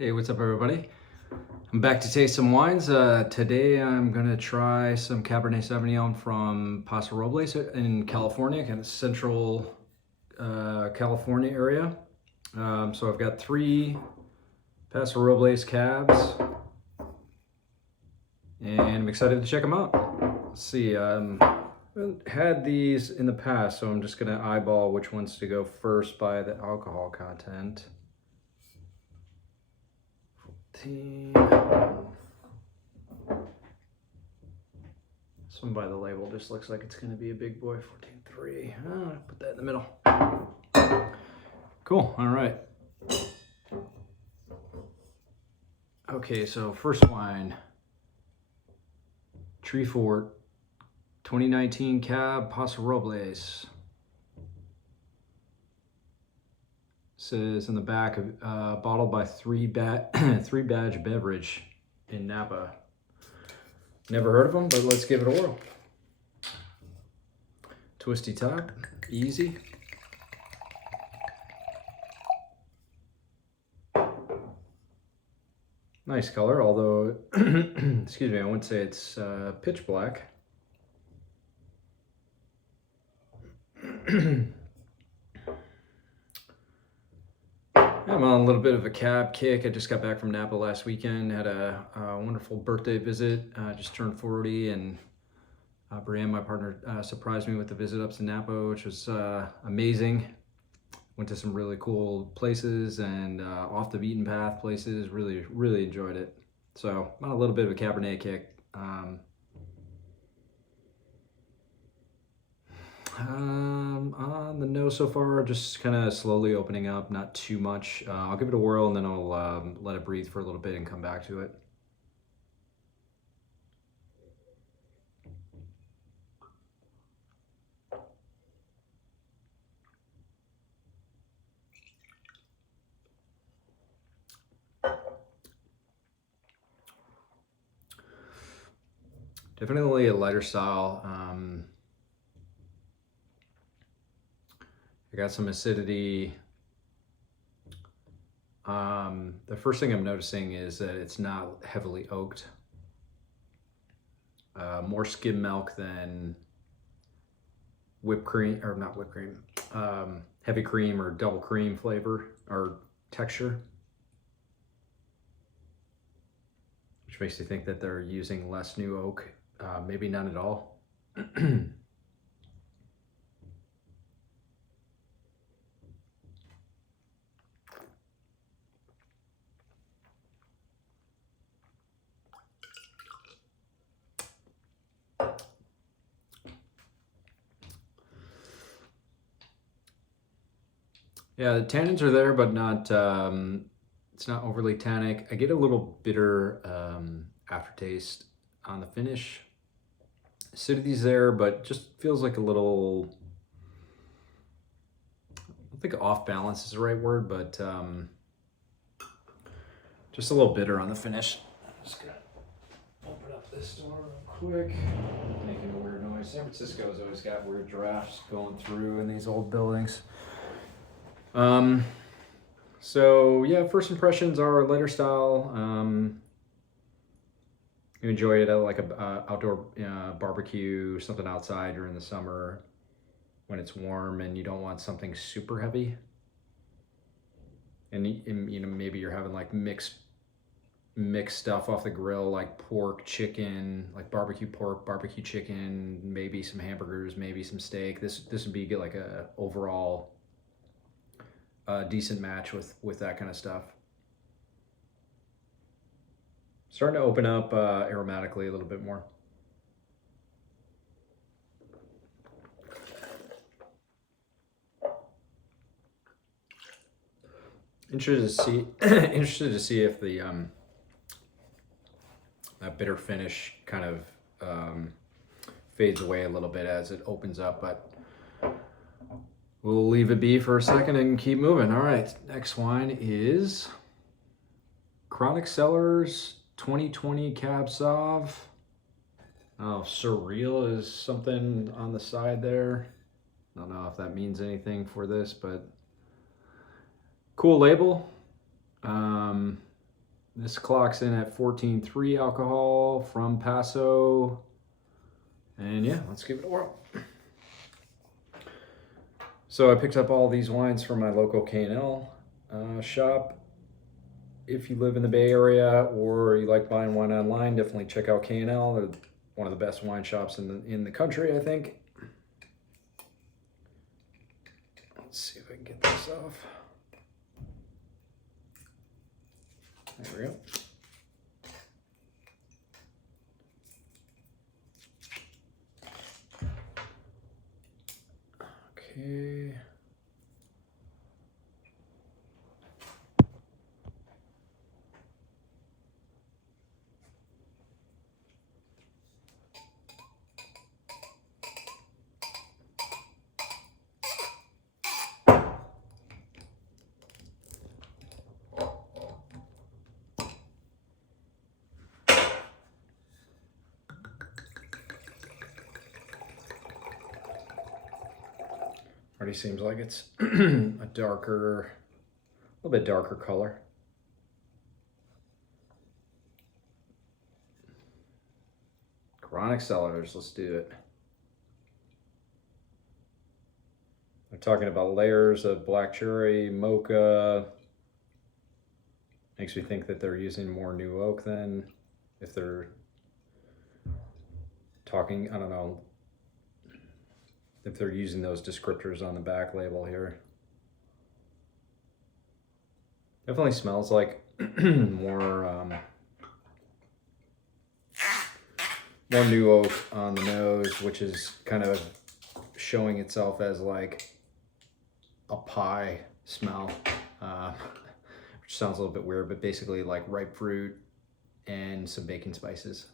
Hey, what's up everybody? I'm back to taste some wines. Today I'm gonna try some Cabernet Sauvignon from Paso Robles in California, kind of central California area. So I've got 3 Paso Robles cabs and I'm excited to check them out. Let's see, I haven't had these in the past, so I'm just gonna eyeball which ones to go first by the alcohol content. This one by the label just looks like it's going to be a big boy. 14.3. Put that in the middle. Cool. All right. Okay, so first wine, Tree Fort 2019 Cab Paso Robles. Says in the back, bottled by 3 Badge Beverage in Napa. Never heard of them, but let's give it a whirl. Twisty top, easy. Nice color, although, excuse me, I wouldn't say it's pitch black. I'm on a little bit of a cab kick. I just got back from Napa last weekend, had a wonderful birthday visit, just turned 40, and Brienne, my partner, surprised me with the visit up to Napa, which was amazing. Went to some really cool places and off the beaten path places, really enjoyed it. So I'm on a little bit of a Cabernet kick. On the nose so far, just kind of slowly opening up, not too much. I'll give it a whirl and then I'll let it breathe for a little bit and come back to it. Definitely a lighter style. I got some acidity. The first thing I'm noticing is that it's not heavily oaked. More skim milk than whipped cream, or not whipped cream, heavy cream or double cream flavor or texture. Which makes you think that they're using less new oak, maybe none at all. Yeah, the tannins are there, but not, it's not overly tannic. I get a little bitter aftertaste on the finish. Acidity's there, but just feels like a little, I don't think off balance is the right word, but just a little bitter on the finish. I'm just gonna open up this door real quick. Making a weird noise. San Francisco's always got weird drafts going through in these old buildings. So yeah, first impressions are lighter style. You enjoy it at like a outdoor barbecue, something outside during the summer when it's warm and you don't want something super heavy. And you know, maybe you're having like mixed stuff off the grill, like pork, chicken, like barbecue pork, barbecue chicken, maybe some hamburgers, maybe some steak. This would be like a overall decent match with that kind of stuff. Starting to open up aromatically a little bit more. Interested to see if the that bitter finish kind of fades away a little bit as it opens up, but we'll leave it be for a second and keep moving. All right, next wine is Chronic Cellars 2020 Cab Sauv. Oh, surreal is something on the side there. I don't know if that means anything for this, but cool label. This clocks in at 14.3 alcohol from Paso. And yeah, let's give it a whirl. So I picked up all these wines from my local K&L shop. If you live in the Bay Area or you like buying wine online, definitely check out K&L. They're one of the best wine shops in the country, I think. Let's see if I can get this off. There we go. Okay. Already seems like it's a little bit darker color. Chronic Cellars, let's do it. They're talking about layers of black cherry, mocha. Makes me think that they're using more new oak than if they're talking, I don't know, if they're using those descriptors on the back label here. Definitely smells like more new oak on the nose, which is kind of showing itself as like a pie smell, which sounds a little bit weird, but basically like ripe fruit and some baking spices.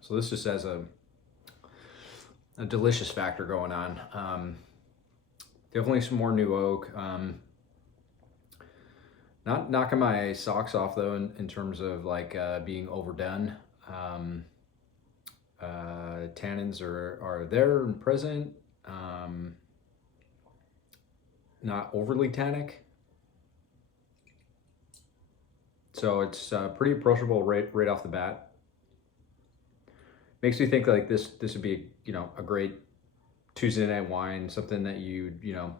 So this just has a delicious factor going on. Definitely some more new oak. Not knocking my socks off though in terms of like being overdone. Tannins are there and present. Not overly tannic. So it's pretty approachable right off the bat. Makes me think like this would be, you know, a great Tuesday night wine, something that you know,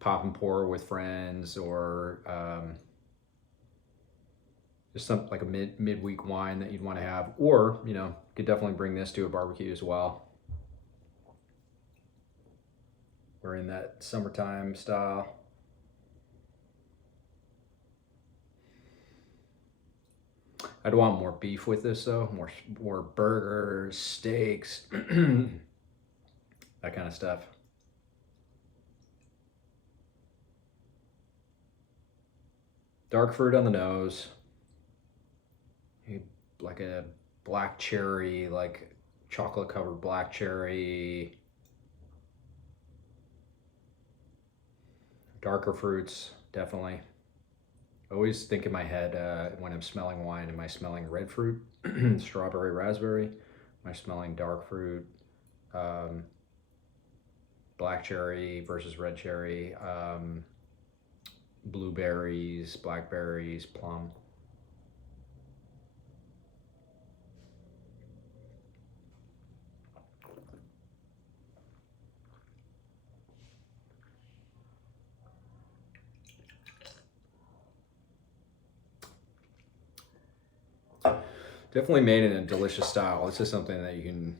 pop and pour with friends, or just something like a midweek wine that you'd want to have, or, you know, could definitely bring this to a barbecue as well. We're in that summertime style. I'd want more beef with this though, more burgers, steaks, that kind of stuff. Dark fruit on the nose, like a black cherry, like chocolate covered black cherry. Darker fruits, definitely. I always think in my head when I'm smelling wine, am I smelling red fruit, strawberry, raspberry? Am I smelling dark fruit, black cherry versus red cherry, blueberries, blackberries, plum? Definitely made in a delicious style. This is something that you can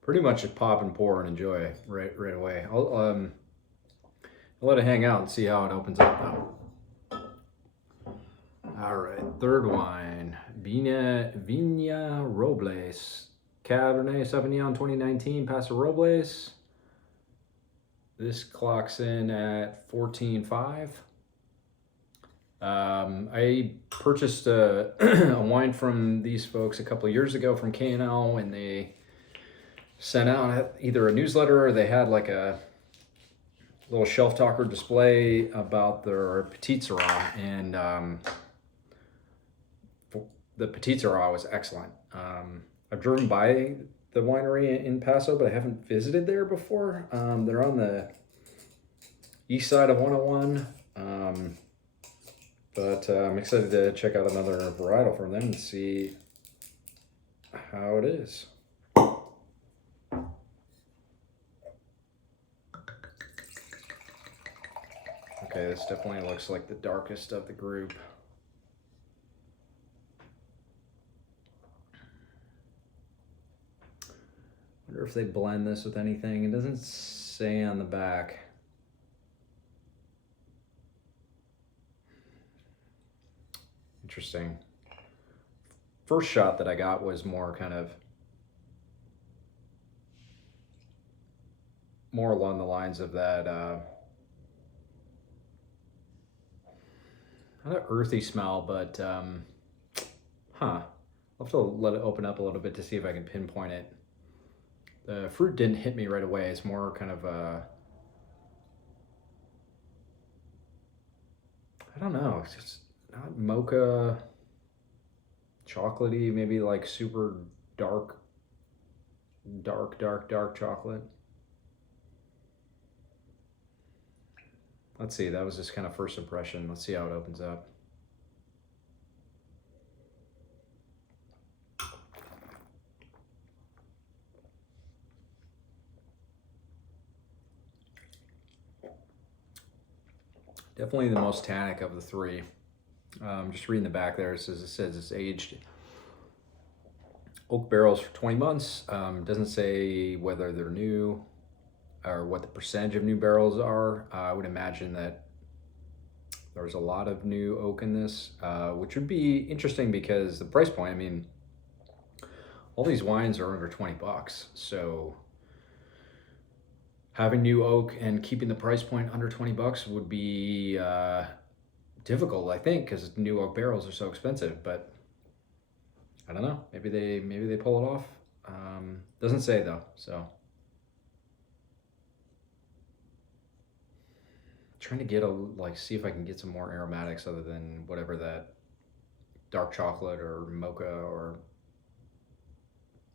pretty much just pop and pour and enjoy right away. I'll let it hang out and see how it opens up now. All right, third wine, Vina Robles, Cabernet Sauvignon 2019, Paso Robles. This clocks in at 14.5. I purchased a wine from these folks a couple of years ago from K&L, and they sent out either a newsletter or they had like a little shelf talker display about their Petit Syrah, and the Petit Syrah was excellent. I've driven by the winery in Paso, but I haven't visited there before. They're on the east side of 101, but I'm excited to check out another varietal from them and see how it is. Okay, this definitely looks like the darkest of the group. Wonder if they blend this with anything. It doesn't say on the back. Interesting. First shot that I got was more kind of more along the lines of that not an earthy smell, but I'll have to let it open up a little bit to see if I can pinpoint it. The fruit didn't hit me right away. It's more kind of I don't know, it's just not mocha, chocolatey, maybe like super dark chocolate. Let's see, that was just kind of first impression. Let's see how it opens up. Definitely the most tannic of the three. Just reading the back there, it says it's aged oak barrels for 20 months. Doesn't say whether they're new or what the percentage of new barrels are. I would imagine that there's a lot of new oak in this, which would be interesting because the price point, I mean, all these wines are under 20 bucks. So having new oak and keeping the price point under 20 bucks would be difficult, I think, because new oak barrels are so expensive. But I don't know. Maybe they pull it off. Doesn't say though. So trying to get see if I can get some more aromatics other than whatever that dark chocolate or mocha, or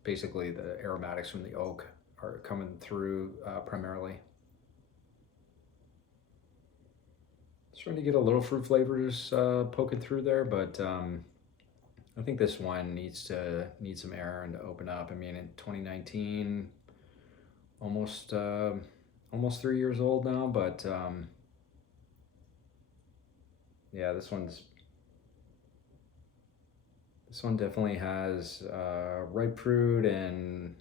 basically the aromatics from the oak are coming through primarily. Starting to get a little fruit flavors poking through there, but I think this wine needs some air and to open up. I mean, in 2019, almost 3 years old now, but yeah, this one definitely has ripe fruit and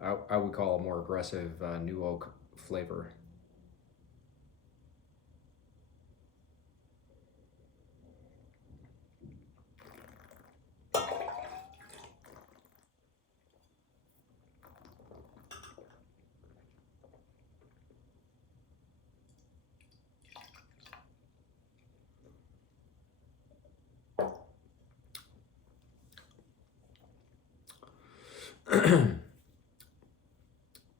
I would call a more aggressive new oak flavor.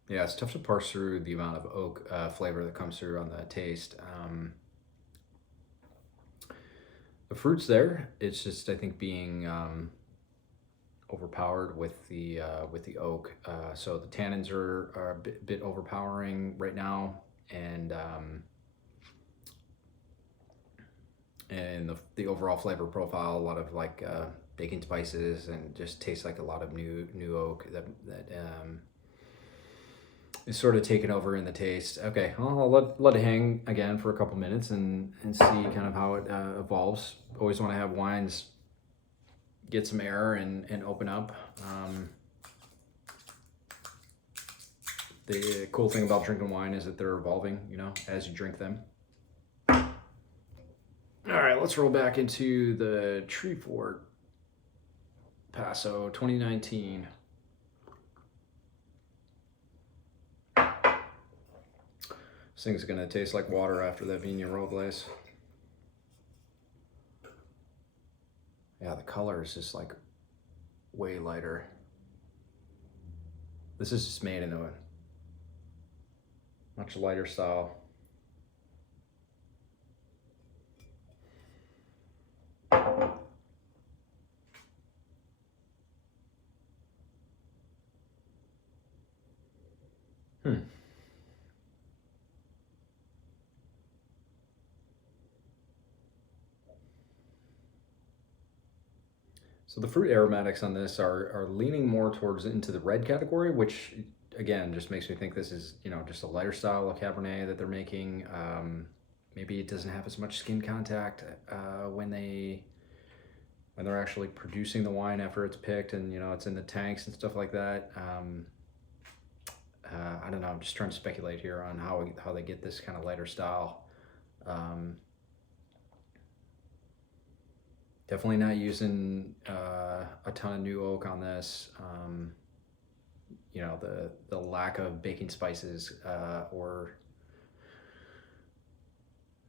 Yeah, it's tough to parse through the amount of oak flavor that comes through on the taste. The fruit's there. It's just, I think, being overpowered with the oak. So the tannins are a bit overpowering right now, and the overall flavor profile, a lot of like baking spices, and just tastes like a lot of new oak that is sort of taken over in the taste. Okay, well, I'll let it hang again for a couple minutes and see kind of how it evolves. Always want to have wines get some air and open up. The cool thing about drinking wine is that they're evolving, you know, as you drink them. All right, let's roll back into the Treefort Paso 2019. This thing's gonna taste like water after that Vina Robles. Yeah, the color is just like way lighter. This is just made in much lighter style. So the fruit aromatics on this are leaning more towards into the red category, which again just makes me think this is, you know, just a lighter style of Cabernet that they're making. Maybe it doesn't have as much skin contact when they're actually producing the wine after it's picked, and you know it's in the tanks and stuff like that. I don't know. I'm just trying to speculate here on how they get this kind of lighter style. Definitely not using a ton of new oak on this. You know, the lack of baking spices or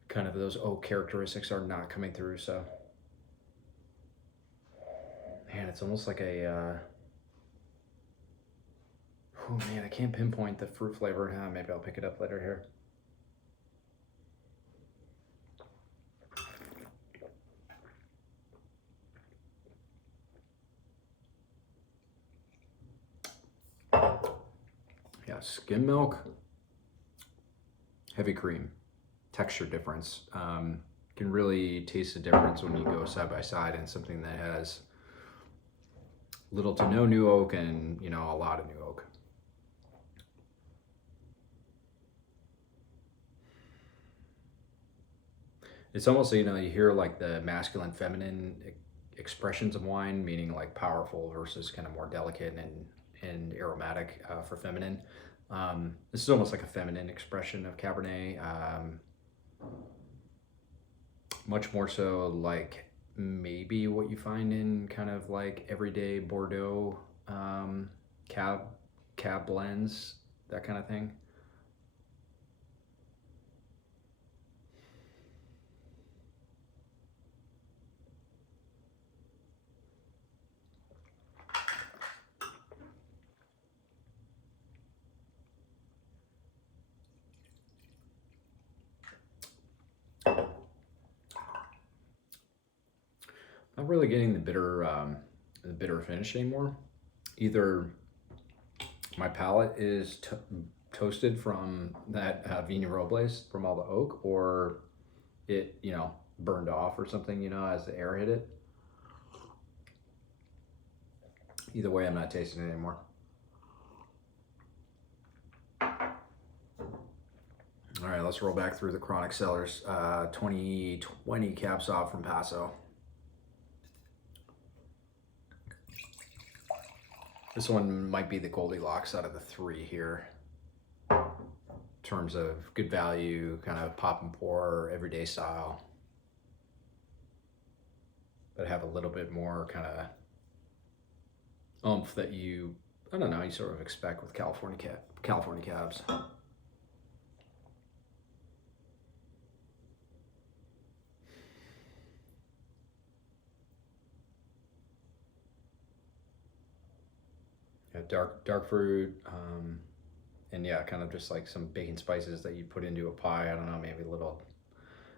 kind of those oak characteristics are not coming through. So, man, it's almost like a. Oh man, I can't pinpoint the fruit flavor. Maybe I'll pick it up later here. Yeah, skim milk, heavy cream, texture difference. Can really taste the difference when you go side by side in something that has little to no new oak and, you know, a lot of new oak. It's almost, you know, you hear like the masculine, feminine expressions of wine, meaning like powerful versus kind of more delicate and aromatic for feminine. This is almost like a feminine expression of Cabernet. Much more so like maybe what you find in kind of like everyday Bordeaux cab blends, that kind of thing. Not really getting the bitter finish anymore. Either my palate is toasted from that Vina Robles from all the oak, or it, you know, burned off or something, you know, as the air hit it. Either way, I'm not tasting it anymore. All right, let's roll back through the Chronic Cellars. 2020 Cab Sauv from Paso. This one might be the Goldilocks out of the three here. In terms of good value, kind of pop and pour, everyday style. But have a little bit more kind of oomph that you, I don't know, you sort of expect with California cabs. Yeah, dark fruit, and yeah, kind of just like some baking spices that you put into a pie. I don't know, maybe a little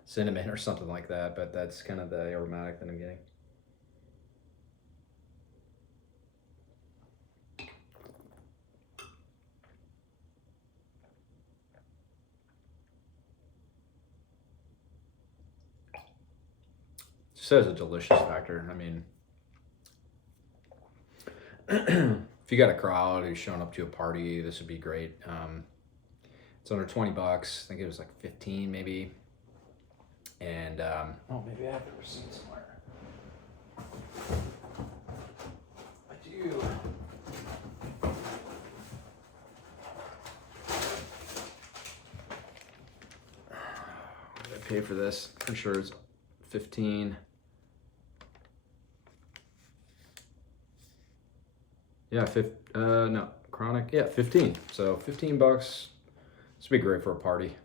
cinnamon or something like that, but that's kind of the aromatic that I'm getting. Just has a delicious factor. I mean, if you got a crowd who's showing up to a party, this would be great. It's under 20 bucks. I think it was like 15 maybe. And oh, maybe I have the receipt somewhere. I do. What did I pay for this? Pretty sure it's 15. Yeah, no, Chronic, yeah, 15. So 15 bucks. This would be great for a party.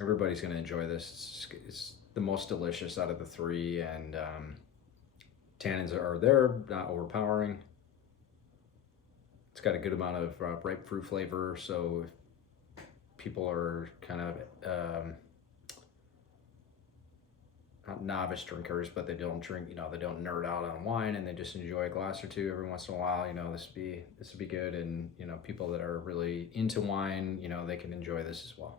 Everybody's gonna enjoy this. It's the most delicious out of the three, and tannins are there, not overpowering. It's got a good amount of ripe fruit flavor, so if people are kind of not novice drinkers, but they don't drink, they don't nerd out on wine and they just enjoy a glass or two every once in a while, this would be good. And, people that are really into wine, they can enjoy this as well.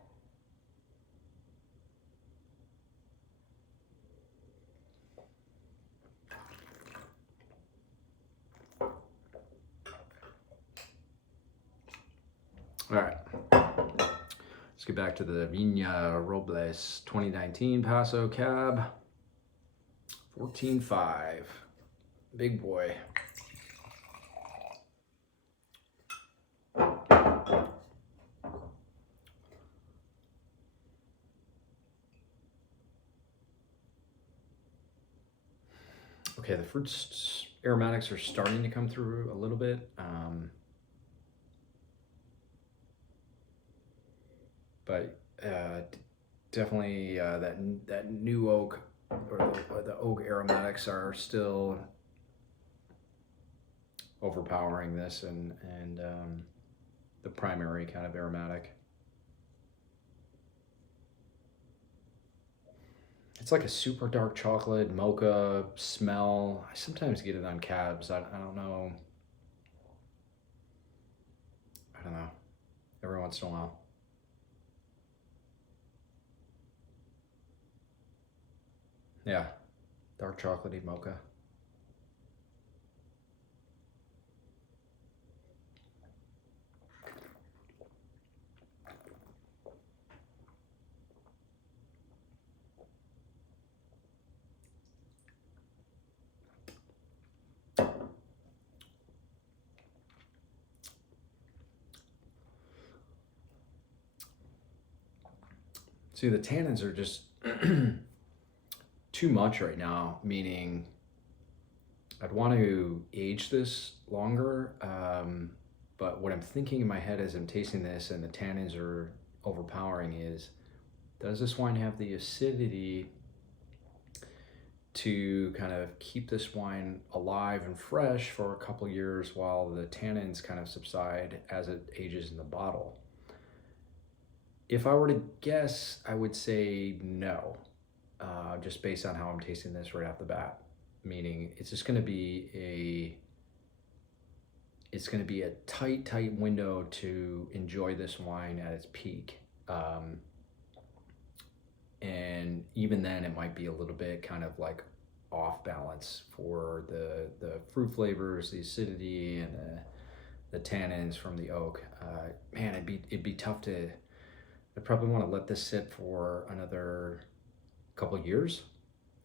All right, let's get back to the Vina Robles 2019 Paso Cab 14.5, big boy. Okay, the fruits aromatics are starting to come through a little bit. But definitely that new oak or the oak aromatics are still overpowering this and the primary kind of aromatic. It's like a super dark chocolate mocha smell. I sometimes get it on cabs. I don't know. Every once in a while. Yeah, dark chocolatey mocha. See, the tannins are just too much right now, meaning I'd want to age this longer, but what I'm thinking in my head as I'm tasting this and the tannins are overpowering is, does this wine have the acidity to kind of keep this wine alive and fresh for a couple years while the tannins kind of subside as it ages in the bottle? If I were to guess, I would say no, just based on how I'm tasting this right off the bat. Meaning it's just going to be a tight window to enjoy this wine at its peak. And even then it might be a little bit kind of like off balance for the fruit flavors, the acidity, and the tannins from the oak. Man, it'd be tough to. I'd probably want to let this sit for another couple years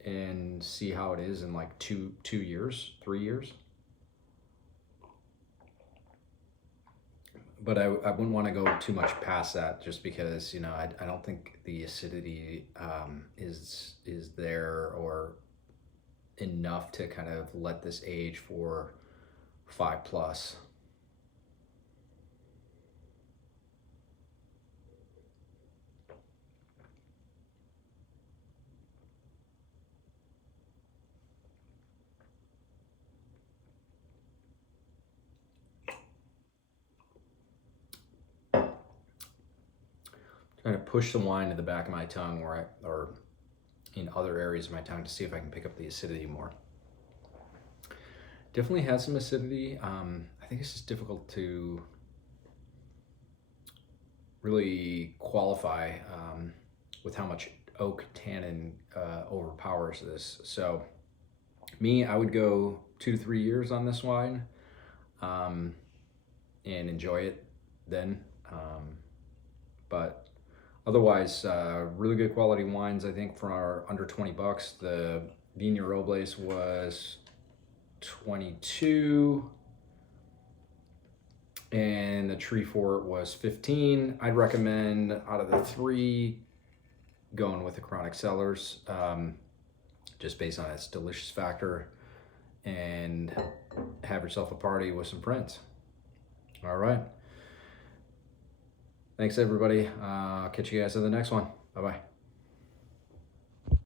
and see how it is in like 2 years, 3 years. But I wouldn't want to go too much past that, just because I don't think the acidity is there or enough to kind of let this age for 5+. Trying to push the wine to the back of my tongue or in other areas of my tongue to see if I can pick up the acidity more. Definitely has some acidity. I think it's just difficult to really qualify with how much oak tannin overpowers this. So me, I would go 2 to 3 years on this wine and enjoy it then. But otherwise, really good quality wines, I think, for under 20 bucks. The Vina Robles was 22 and the Tree Fort was 15. I'd recommend out of the 3 going with the Chronic Cellars, just based on its delicious factor, and have yourself a party with some friends. All right. Thanks, everybody. I'll catch you guys in the next one. Bye-bye.